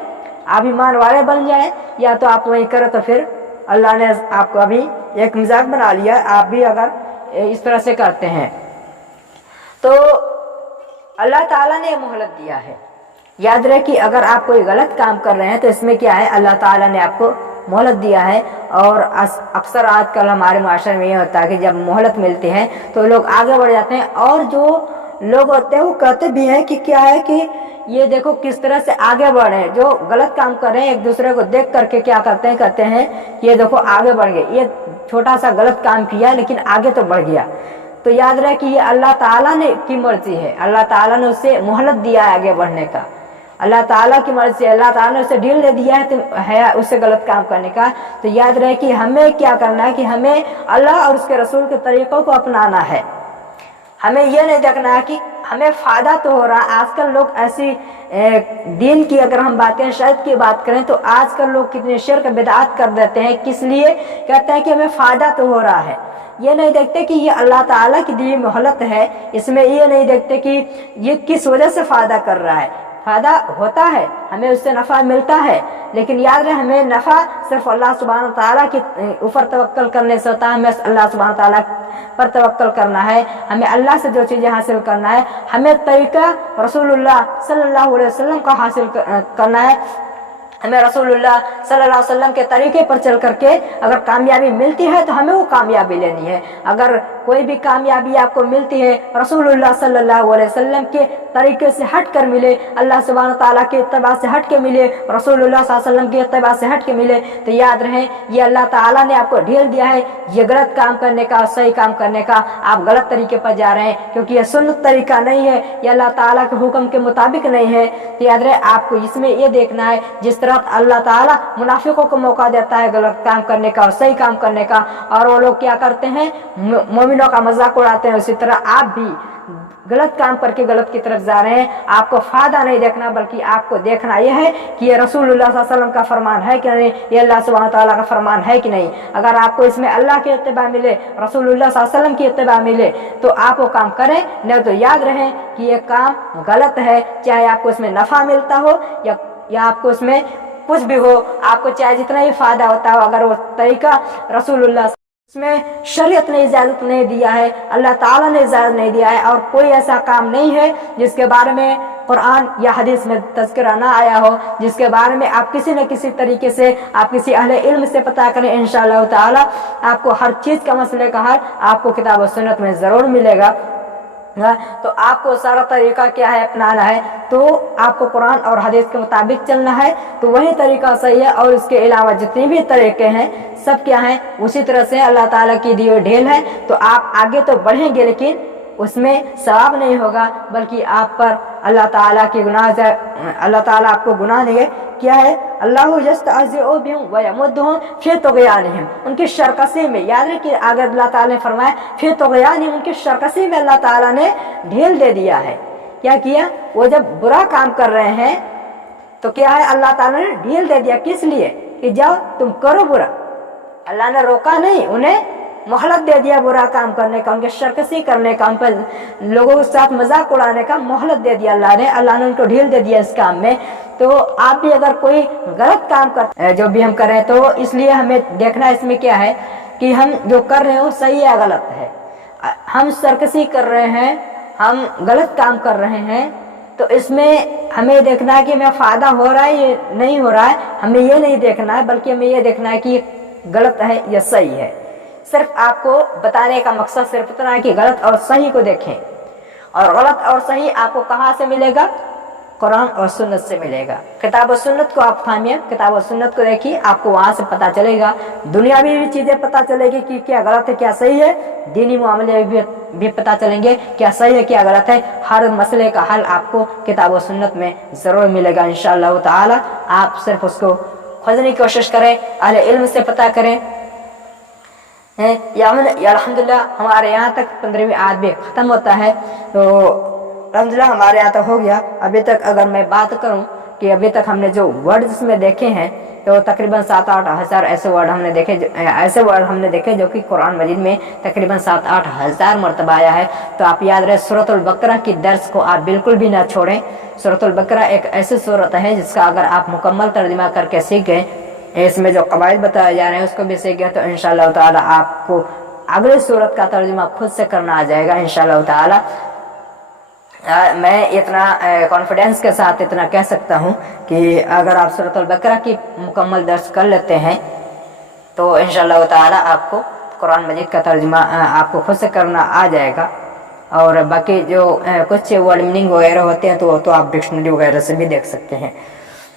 आप ईमान वाले बन जाएं, या तो आप वही करें तो फिर अल्लाह ने आपको अभी एक मजाक बना लिया। आप भी अगर इस तरह से करते हैं तो अल्लाह ताला ने मोहलत दिया है। याद रहे कि अगर आप कोई गलत काम कर रहे हैं तो इसमें क्या है, अल्लाह ताला ने आपको मोहलत दिया है। और अक्सर आजकल हमारे माशरे में ये होता है कि जब मोहलत मिलती है तो लोग आगे बढ़ जाते हैं, और जो लोग होते हैं वो कहते भी हैं कि क्या है कि ये देखो किस तरह से आगे बढ़े। जो गलत काम कर रहे हैं एक दूसरे को देख करके क्या करते हैं, कहते हैं ये देखो आगे बढ़ गए, ये छोटा सा गलत काम किया लेकिन आगे तो बढ़ गया। तो याद रहे कि ये अल्लाह ताला ने की मर्जी है, अल्लाह ताला ने उसे मोहलत दिया है आगे बढ़ने का, अल्लाह ताला की मर्जी है, अल्लाह ताला ने उसे ढील दे दिया है तो है उससे गलत काम करने का। तो याद रहे कि हमें क्या करना है कि हमें अल्लाह और उसके रसूल के तरीक़ों को अपनाना है। हमें ये नहीं देखना है कि हमें फ़ायदा तो हो रहा है। आजकल लोग ऐसी दीन की अगर हम बात करें, शरीयत की बात करें, तो आजकल लोग कितने शिर्क बिदअत कर देते हैं। किस लिए कहते हैं कि हमें फ़ायदा तो हो रहा है, ये नहीं देखते कि ये अल्लाह ताला की दी मोहलत है। इसमें ये नहीं देखते कि ये किस वजह से फ़ायदा कर रहा है। फ़ायदा होता है, हमें उससे नफ़ा मिलता है, लेकिन याद रहे हमें नफ़ा सिर्फ अल्लाह सुब्हानहू तआला के ऊपर तवक्कल करने से होता है। हमें अल्लाह सुब्हानहू तआला पर तवक्कल करना है, हमें अल्लाह से जो चीज़ें हासिल करना है, हमें तरीक़ा रसूलुल्लाह सल्लल्लाहु अलैहि वसल्लम का हासिल करना है। हमें रसूलुल्लाह सल्लल्लाहु अलैहि वसल्लम के तरीके पर चल करके अगर कामयाबी मिलती है तो हमें वो कामयाबी लेनी है। अगर कोई भी कामयाबी आपको मिलती है रसूलुल्लाह सल्लल्लाहु अलैहि वसल्लम के तरीके से हट कर मिले, अल्लाह सुब्हानहू तआला के इत्तिबा से हट के मिले, रसूलुल्लाह सल्लल्लाहु अलैहि वसल्लम के इत्तिबा से हट के मिले, तो याद रहे ये अल्लाह ताला ने आपको ढील दिया है ये गलत काम करने का, सही काम करने का। आप गलत तरीके पर जा रहे हैं क्योंकि यह सुन्नत तरीका नहीं है, यह अल्लाह ताला के हुक्म के मुताबिक नहीं है। तो याद रहे आपको इसमें ये देखना है, जिस तरह अल्लाह ताला मुनाफिकों को मौका देता है गलत काम करने का और सही काम करने का, और वो लोग क्या करते हैं मोमिनों का मजाक उड़ाते हैं, उसी तरह आप भी गलत काम करके गलत की तरफ जा रहे हैं। आपको फायदा नहीं देखना बल्कि आपको देखना यह है कि ये रसूलुल्लाह सल्लल्लाहु अलैहि वसल्लम का फरमान है कि नहीं, ये अल्लाह सुब्हानहू तआला का फरमान है कि नहीं। अगर आपको इसमें अल्लाह की इत्तिबा मिले, रसूलुल्लाह सल्लल्लाहु अलैहि वसल्लम की इत्तिबा मिले तो आप वो काम करें, नहीं तो याद रहे कि ये काम गलत है। चाहे आपको इसमें नफ़ा मिलता हो या आपको इसमें कुछ भी हो, आपको चाहे जितना ही फायदा होता हो, अगर वो तरीका रसूलुल्लाह इसमें शरीयत ने इजाज़त नहीं दिया है, अल्लाह ताला ने इजाज़त नहीं दिया है, और कोई ऐसा काम नहीं है जिसके बारे में कुरान या हदीस में तज़किरा ना आया हो, जिसके बारे में आप किसी न किसी तरीके से आप किसी अहले इल्म से पता करें, इंशाअल्लाह ताला आपको हर चीज़ का मसले का हल आपको किताब और सुन्नत में ज़रूर मिलेगा। तो आपको सारा तरीका क्या है अपनाना है, तो आपको कुरान और हदीस के मुताबिक चलना है, तो वही तरीका सही है। और इसके अलावा जितने भी तरीके हैं सब क्या हैं उसी तरह से अल्लाह ताला की दी हुई ढेल है। तो आप आगे तो बढ़ेंगे लेकिन उसमें सवाब नहीं होगा, बल्कि आप पर अल्लाह ताला की गुनाह से अल्लाह ताला आपको गुनाह देंगे। क्या है अल्लाहु यस्तअज़िउ बिहिम व यमुद्दुहुम फी तुग़यानिहिम, उनकी शरकसी में। याद रखिए आगे अल्लाह ताला ने फरमाया फी तुग़यानिहिम, उनकी शरकसी में अल्लाह ताला ने ढील दे दिया है। क्या किया, वो जब बुरा काम कर रहे हैं तो क्या है अल्लाह ताला ने ढील दे दिया, किस लिए कि जाओ तुम करो बुरा। अल्लाह ने रोका नहीं, उन्हें मोहलत दे दिया बुरा काम करने का, उनके शरकसी करने का, उन पर लोगों के साथ मजाक उड़ाने का मोहलत दे दिया अल्लाह ने उनको ढील दे दिया इस काम में। तो आप भी अगर कोई गलत काम कर जो भी हम करें तो इसलिए हमें देखना इसमें क्या है कि हम जो कर रहे हैं वो सही या गलत है। हम शरकसी कर रहे हैं, हम गलत काम कर रहे हैं, तो इसमें हमें देखना है कि हमें फ़ायदा हो रहा है ये नहीं हो रहा है। हमें ये नहीं देखना है बल्कि हमें ये देखना है कि ये गलत है या सही है। सिर्फ आपको बताने का मकसद सिर्फ इतना है कि गलत और सही को देखें, और गलत और सही आपको कहाँ से मिलेगा, कुरान और सुन्नत से मिलेगा। किताब और सुन्नत को आप थामिए, किताब और सुन्नत को देखिए, आपको वहाँ से पता चलेगा, दुनियावी भी चीज़ें पता चलेगी कि क्या गलत है क्या सही है, दीनी मामले भी पता चलेंगे क्या सही है क्या गलत है। हर मसले का हल आपको किताब और सुन्नत में ज़रूर मिलेगा इंशाअल्लाह ताला। आप सिर्फ उसको खोजने की कोशिश करें, अहले इल्म से पता करें। या अल्हम्दुलिल्लाह हमारे यहाँ तक 15वीं आयत भी ख़त्म होता है, तो अल्हम्दुलिल्लाह हमारे यहाँ तक हो गया। अभी तक अगर मैं बात करूँ कि अभी तक हमने जो वर्ड इसमें देखे हैं तो तकरीबन 7-8 हज़ार ऐसे वर्ड हमने देखे जो कि कुरान मजीद में तकरीबन 7-8 हज़ार मरतबा आया है। तो आप याद रहे सूरतुल बकरा की दर्स को आप बिल्कुल भी ना छोड़ें। सूरतुल बकरा एक ऐसी सूरत है जिसका अगर आप मुकम्मल तर्जुमा करके सीख गए, इसमें जो कवायद बताए जा रहे हैं उसको भी सीख गए, तो इंशाअल्लाह ताला आपको अगली सूरत का तर्जुमा खुद से करना आ जाएगा इंशाअल्लाह ताला। मैं इतना कॉन्फिडेंस के साथ इतना कह सकता हूँ कि अगर आप सूरतुल बकरा की मुकम्मल दर्स कर लेते हैं तो इंशाअल्लाह ताला आपको कुरान मजीद का तर्जुमा आपको खुद से करना आ जाएगा। और बाकी जो कुछ वर्ड मीनिंग वगैरह होते हैं तो आप डिक्शनरी वगैरह से भी देख सकते हैं।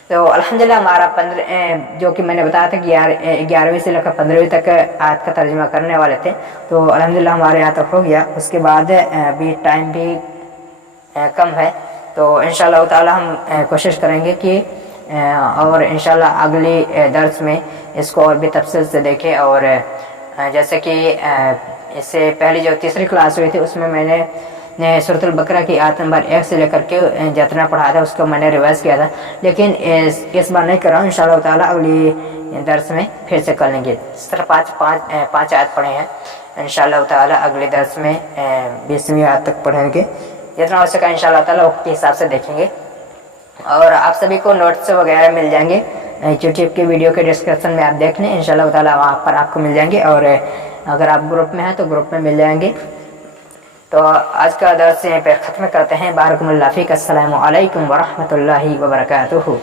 तो अल्हम्दुलिल्लाह हमारा 15 जो कि मैंने बताया था कि 11वीं से लेकर 15वीं तक आयत का तर्जुमा करने वाले थे, तो अल्हम्दुलिल्लाह हमारे यहाँ तक हो गया। उसके बाद अभी टाइम भी कम है, तो इंशाअल्लाह ताला हम कोशिश करेंगे कि और इंशाअल्लाह अगली दर्स में इसको और भी तफसील से देखें। और जैसे कि इससे पहले जो तीसरी क्लास हुई थी उसमें मैंने सूरतुल बकरा की आयत नंबर 1 से लेकर के जितना पढ़ा था उसको मैंने रिवाइज किया था, लेकिन इस बार नहीं कर रहा हूँ। इंशाअल्लाह ताला अगली दर्स में फिर से कर लेंगे। इस तरह पाँच आयत पढ़े हैं, इंशाअल्लाह ताला अगले दर्स में 20वीं आयत तक पढ़ेंगे। जितना हो सका इंशाअल्लाह ताला वक्त के हिसाब से देखेंगे। और आप सभी को नोट्स वगैरह मिल जाएंगे यूट्यूब के वीडियो के डिस्क्रिप्शन में, आप देख लें इंशाअल्लाह ताला वहाँ पर आपको मिल जाएंगे। और अगर आप ग्रुप में हैं तो ग्रुप में मिल जाएंगे। तो आज का दर्स यहीं पर ख़त्म करते हैं। बारकुमुल्लाह फ़ीक। अस्सलामु अलैकुम व रहमतुल्लाहि व बरकातुहू।